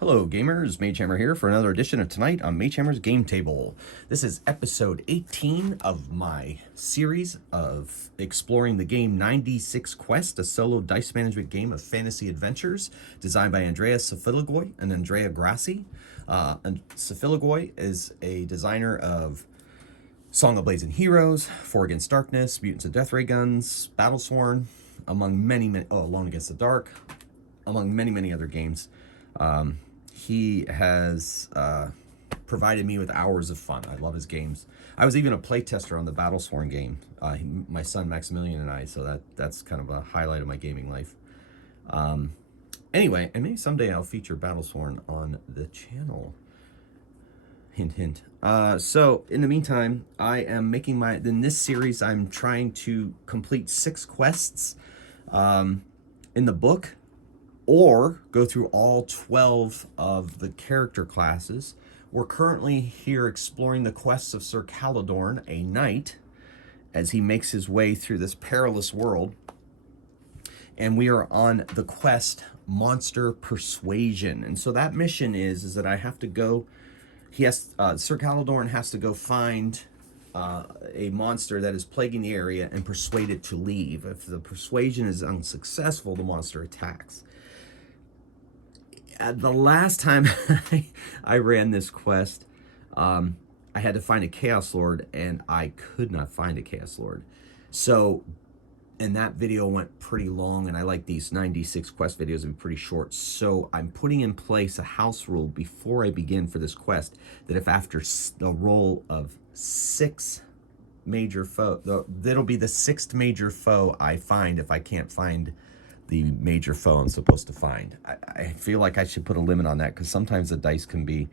Hello gamers, Magehammer here for another edition of Tonight on Magehammer's Game Table. This is episode 18 of my series of exploring the game 96 Quest, a solo dice management game of fantasy adventures designed by Andrea Safiligoy and Andrea Grassi. And Safiligoy is a designer of Song of Blazing Heroes, Four Against Darkness, Mutants and Death Ray Guns, Battlesworn, among many, Alone Against the Dark, among many other games. He has provided me with hours of fun. I love his games. I was even a playtester on the Battlesworn game. My son Maximilian and I, so that's kind of a highlight of my gaming life. Anyway, and maybe someday I'll feature Battlesworn on the channel. Hint, hint. So in the meantime, I am making in this series, I'm trying to complete 6 quests in the book, or go through all 12 of the character classes. We're currently here exploring the quests of Sir Caladorn, a knight, as he makes his way through this perilous world. And we are on the quest Monster Persuasion. And so that mission is that I have to go, Sir Caladorn has to go find a monster that is plaguing the area and persuade it to leave. If the persuasion is unsuccessful, the monster attacks. The last time I ran this quest, I had to find a Chaos Lord, and I could not find a Chaos Lord. So, and that video went pretty long, and I like these 96 quest videos to be pretty short. So I'm putting in place a house rule before I begin for this quest, that if after a roll of 6 major foe, that'll be the 6th major foe I find if I can't find the major foe I'm supposed to find. I feel like I should put a limit on that, because sometimes the dice can be,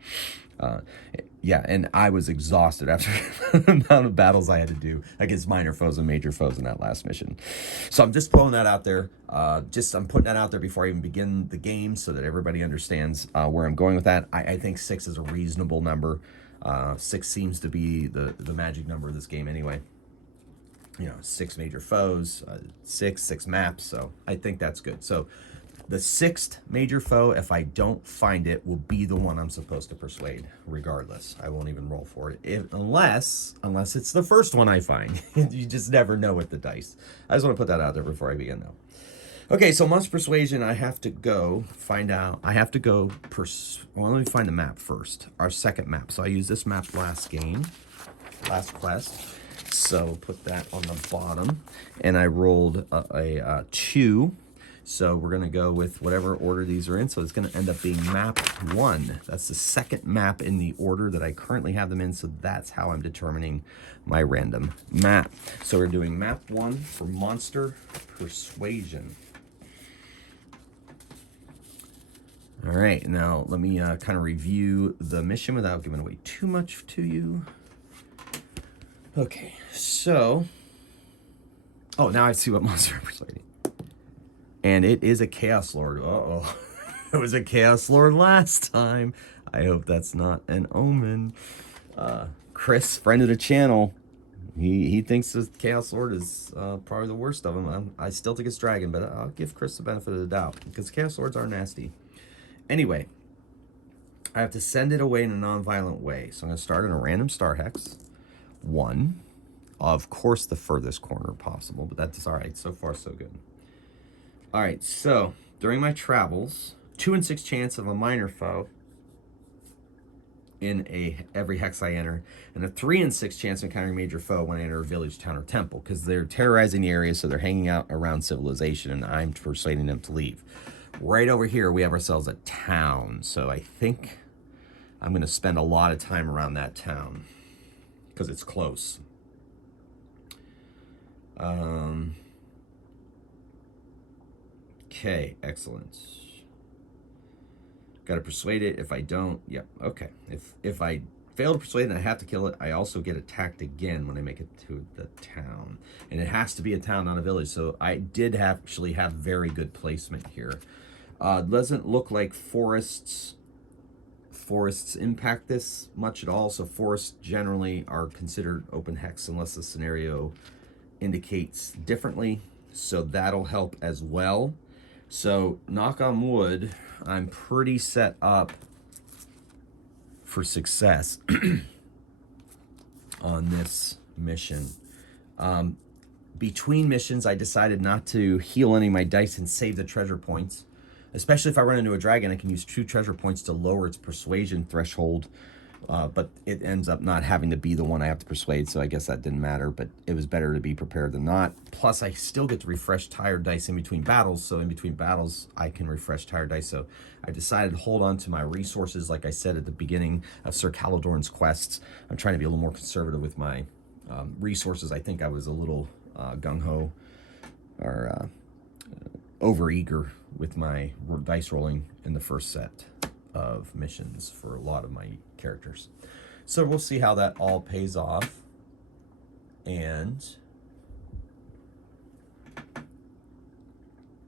and I was exhausted after the amount of battles I had to do against minor foes and major foes in that last mission. So I'm just throwing that out there. I'm putting that out there before I even begin the game, so that everybody understands where I'm going with that. I think 6 is a reasonable number. 6 seems to be the magic number of this game anyway. 6 major foes, 6 maps, so I think that's good. So the 6th major foe, if I don't find it, will be the one I'm supposed to persuade, regardless. I won't even roll for it, unless it's the first one I find. You just never know with the dice. I just want to put that out there before I begin, though. Okay, so Monster Persuasion, I have to go find out. I have to go, well, let me find the map first. Our second map. So I used this map last quest. So put that on the bottom, and I rolled a 2. So we're gonna go with whatever order these are in. So it's gonna end up being map 1. That's the second map in the order that I currently have them in. So that's how I'm determining my random map. So we're doing map 1 for Monster Persuasion. All right, now let me kind of review the mission without giving away too much to you. Okay, so, now I see what monster I'm persuading. And it is a Chaos Lord. Uh-oh. It was a Chaos Lord last time. I hope that's not an omen. Chris, friend of the channel, he thinks the Chaos Lord is probably the worst of them. I still think it's Dragon, but I'll give Chris the benefit of the doubt, because Chaos Lords are nasty. Anyway, I have to send it away in a non-violent way. So I'm going to start in a random star hex. 1, of course the furthest corner possible, but that's all right. So far so good. All right, so during my travels, 2 in 6 chance of a minor foe in every hex I enter, and a 3 in 6 chance of encountering a major foe when I enter a village, town, or temple, because they're terrorizing the area, so they're hanging out around civilization, and I'm persuading them to leave. Right over here we have ourselves a town, so I think I'm going to spend a lot of time around that town, because it's close. Okay, excellent. Got to persuade it. If I don't, yep, okay. If I fail to persuade it and I have to kill it, I also get attacked again when I make it to the town. And it has to be a town, not a village. So I did actually have very good placement here. Doesn't look like forests impact this much at all. So forests generally are considered open hex unless the scenario indicates differently. So that'll help as well. So knock on wood, I'm pretty set up for success on this mission. Between missions, I decided not to heal any of my dice and save the treasure points. Especially if I run into a dragon, I can use 2 treasure points to lower its persuasion threshold. But it ends up not having to be the one I have to persuade, so I guess that didn't matter. But it was better to be prepared than not. Plus, I still get to refresh tired dice in between battles. So in between battles, I can refresh tired dice. So I decided to hold on to my resources, like I said at the beginning of Sir Caladorn's quests. I'm trying to be a little more conservative with my resources. I think I was a little gung-ho or over-eager with my dice rolling in the first set of missions for a lot of my characters. So we'll see how that all pays off. And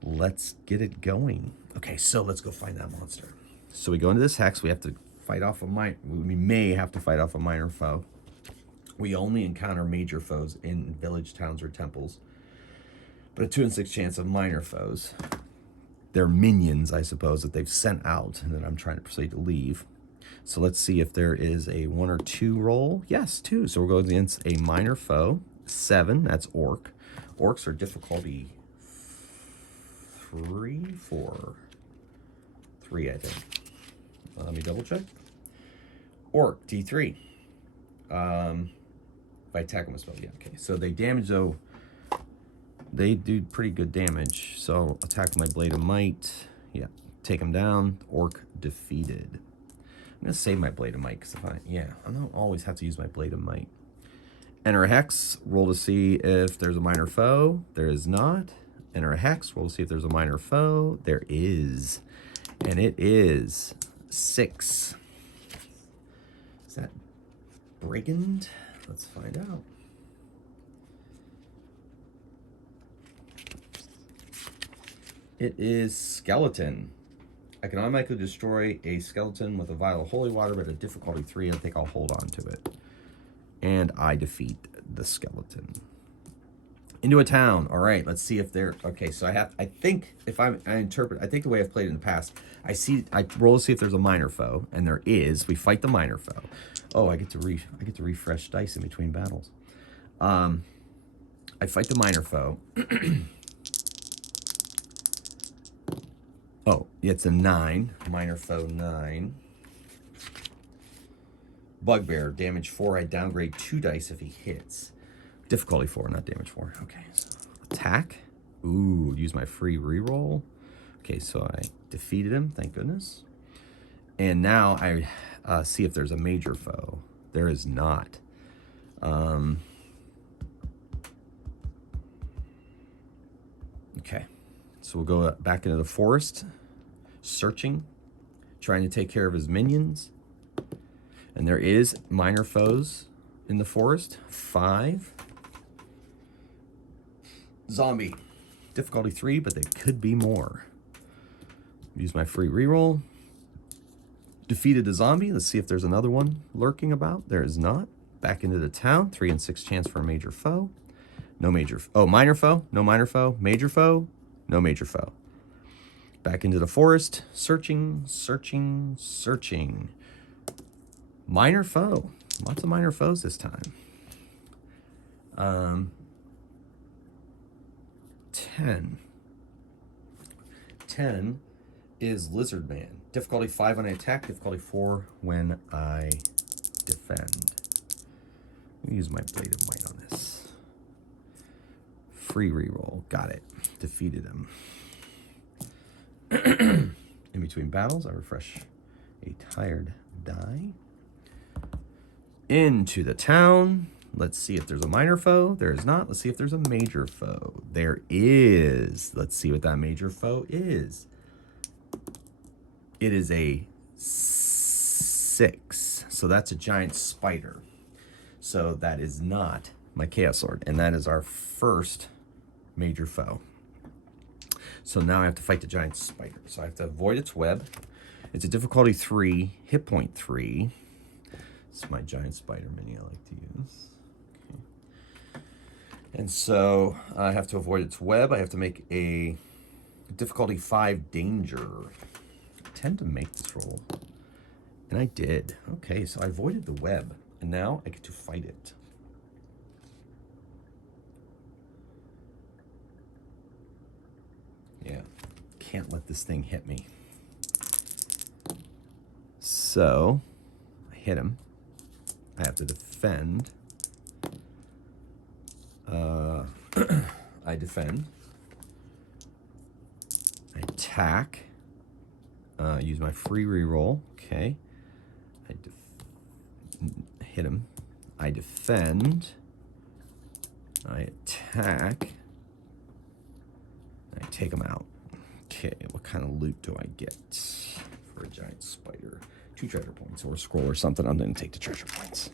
let's get it going. Okay, so let's go find that monster. So we go into this hex. We have to fight off we may have to fight off a minor foe. We only encounter major foes in village, towns, or temples, but a 2 in 6 chance of minor foes. They're minions, I suppose, that they've sent out and that I'm trying to persuade to leave. So let's see if there is a 1 or 2 roll. Yes, 2. So we're going against a minor foe. 7, that's orc. Orcs are difficulty 3, 4. 3, I think. Let me double check. Orc, D3. If I attack them with spell, yeah, okay. So they damage, though. They do pretty good damage. So attack my Blade of Might. Yeah, take them down. Orc defeated. I'm going to save my Blade of Might because I don't always have to use my Blade of Might. Enter a hex. Roll to see if there's a minor foe. There is not. Enter a hex. Roll to see if there's a minor foe. There is. And it is 6. Is that Brigand? Let's find out. It is skeleton. I can automatically destroy a skeleton with a vial of holy water, but at difficulty 3, I think I'll hold on to it. And I defeat the skeleton. Into a town. All right, let's see if they're... Okay, so I think the way I've played it in the past, I roll to see if there's a minor foe, and there is. We fight the minor foe. Oh, I get to refresh dice in between battles. I fight the minor foe. Oh, it's a 9. Minor foe 9. Bugbear, damage 4. I downgrade 2 dice if he hits. Difficulty 4, not damage 4. Okay, so attack. Ooh, use my free reroll. Okay, so I defeated him, thank goodness. And now I see if there's a major foe. There is not. Okay, so we'll go back into the forest, searching, trying to take care of his minions. And there is minor foes in the forest. 5. Zombie. Difficulty 3, but there could be more. Use my free reroll. Defeated a zombie. Let's see if there's another one lurking about. There is not. Back into the town. 3 in 6 chance for a major foe. No major... Oh, minor foe. No minor foe. Major foe. No major foe. Back into the forest. Searching, searching, searching. Minor foe. Lots of minor foes this time. 10. 10 is Lizard Man. Difficulty 5 when I attack. Difficulty 4 when I defend. Let me use my Blade of Might on this. Free reroll. Got it. Defeated him. In between battles, I refresh a tired die. Into the town. Let's see if there's a minor foe. There is not. Let's see if there's a major foe. There is. Let's see what that major foe is. It is a 6. So that's a giant spider. So that is not my Chaos Sword. And that is our first major foe. So now I have to fight the giant spider. So I have to avoid its web. It's a difficulty 3, hit point 3. It's my giant spider mini I like to use. Okay. And so I have to avoid its web. I have to make a difficulty 5 danger. tend to make this roll. And I did. Okay, so I avoided the web. And now I get to fight it. Yeah, can't let this thing hit me. So, I hit him. I have to defend. I defend. I attack. Use my free reroll. Okay. I hit him. I defend. I attack. I take him out. Okay, what kind of loot do I get for a giant spider? 2 treasure points or a scroll or something. I'm going to take the treasure points.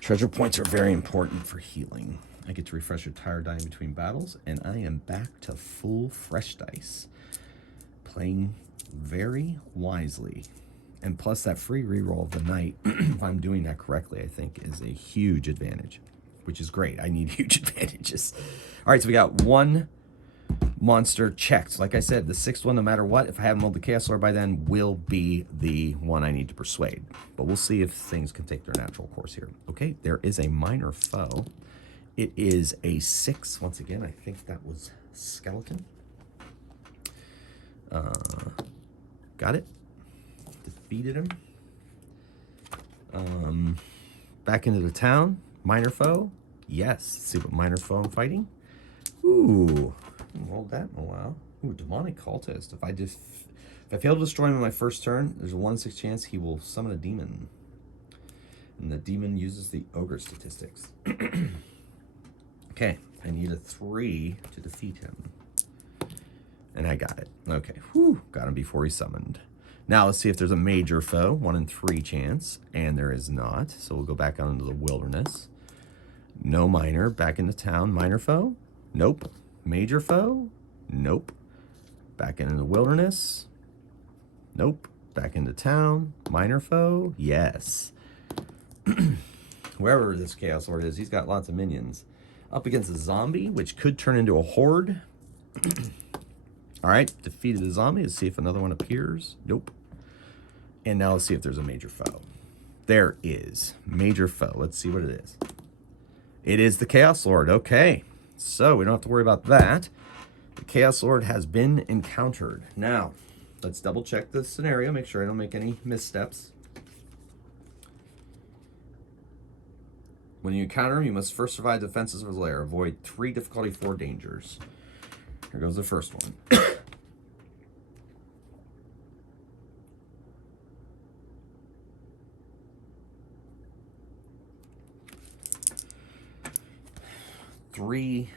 Treasure points are very important for healing. I get to refresh your tire die in between battles, and I am back to full fresh dice. Playing very wisely. And plus that free reroll of the night, if I'm doing that correctly, I think is a huge advantage, which is great. I need huge advantages. All right, so we got 1 monster checked. Like I said, the 6th one, no matter what, if I haven't rolled the Chaos Lord by then, will be the one I need to persuade. But we'll see if things can take their natural course here. Okay, there is a minor foe. It is a 6. Once again, I think that was skeleton. Got it. Defeated him. Back into the town. Minor foe. Yes. Let's see what minor foe I'm fighting. Ooh. I haven't rolled that in a while. Ooh, demonic cultist. If I fail to destroy him in my first turn, there's a 1/6 chance he will summon a demon. And the demon uses the ogre statistics. Okay, I need a 3 to defeat him. And I got it. Okay, whew, got him before he summoned. Now let's see if there's a major foe, 1 in 3 chance, and there is not. So we'll go back out into the wilderness. No minor, back into town. Minor foe? Nope. Major foe? Nope. Back into the wilderness? Nope. Back into town. Minor foe? Yes. Wherever this Chaos Lord is, he's got lots of minions. Up against a zombie, which could turn into a horde. All right, defeated the zombie. Let's see if another one appears. Nope. And now let's see if there's a major foe. There is. Major foe. Let's see what it is. It is the Chaos Lord. Okay. So we don't have to worry about that. The Chaos Lord has been encountered. Now, let's double check the scenario. Make sure I don't make any missteps. When you encounter him, you must first survive the defenses of his lair. Avoid 3 difficulty 4 dangers. Here goes the first one. Three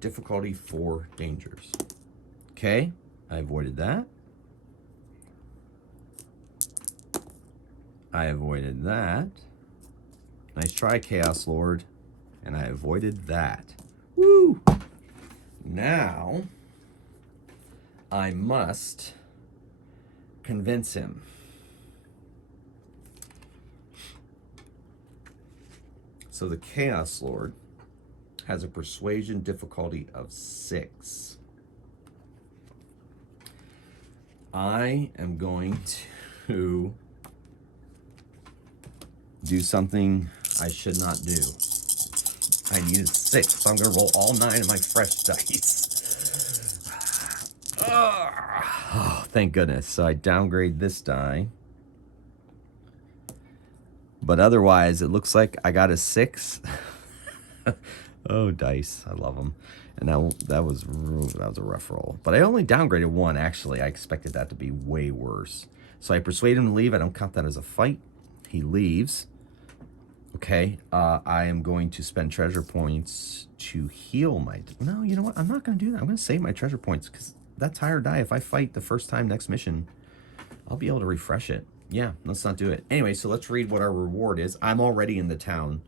difficulty 4 dangers. Okay, I avoided that. I avoided that. Nice try, Chaos Lord. And I avoided that. Woo! Now, I must convince him. So the Chaos Lord has a persuasion difficulty of 6. I am going to do something I should not do. I needed 6, so I'm going to roll all 9 of my fresh dice. Oh, thank goodness. So I downgrade this die. But otherwise, it looks like I got a 6. Oh, dice. I love them. And that was a rough roll. But I only downgraded 1, actually. I expected that to be way worse. So I persuade him to leave. I don't count that as a fight. He leaves. Okay. I am going to spend treasure points to heal my... No, you know what? I'm not going to do that. I'm going to save my treasure points because that tire die, if I fight the first time next mission, I'll be able to refresh it. Yeah, let's not do it. Anyway, so let's read what our reward is. I'm already in the town.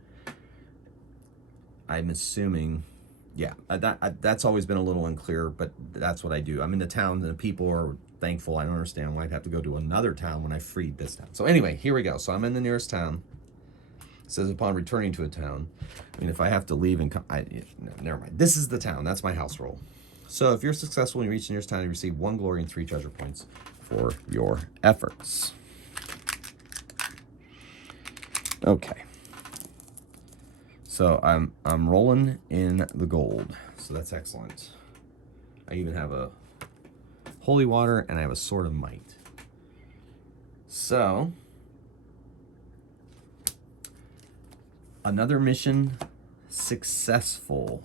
I'm assuming, yeah, that's always been a little unclear, but that's what I do. I'm in the town, and the people are thankful. I don't understand why I'd have to go to another town when I freed this town. So anyway, here we go. So I'm in the nearest town. It says upon returning to a town. I mean, if I have to leave and come, no, never mind. This is the town. That's my house roll. So if you're successful when you reach the nearest town, you receive 1 glory and 3 treasure points. for your efforts. Okay. So I'm rolling in the gold. So that's excellent. I even have a holy water and I have a sword of might. So another mission successful,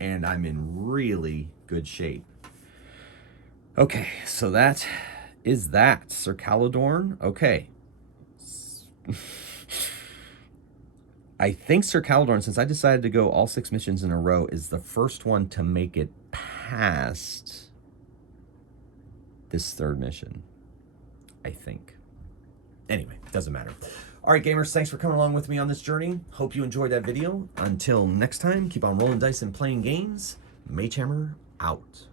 and I'm in really good shape. Okay, so that is that, Sir Caladorn. Okay. I think Sir Caladorn, since I decided to go all 6 missions in a row, is the first one to make it past this 3rd mission, I think. Anyway, doesn't matter. All right, gamers, thanks for coming along with me on this journey. Hope you enjoyed that video. Until next time, keep on rolling dice and playing games. Magehammer out.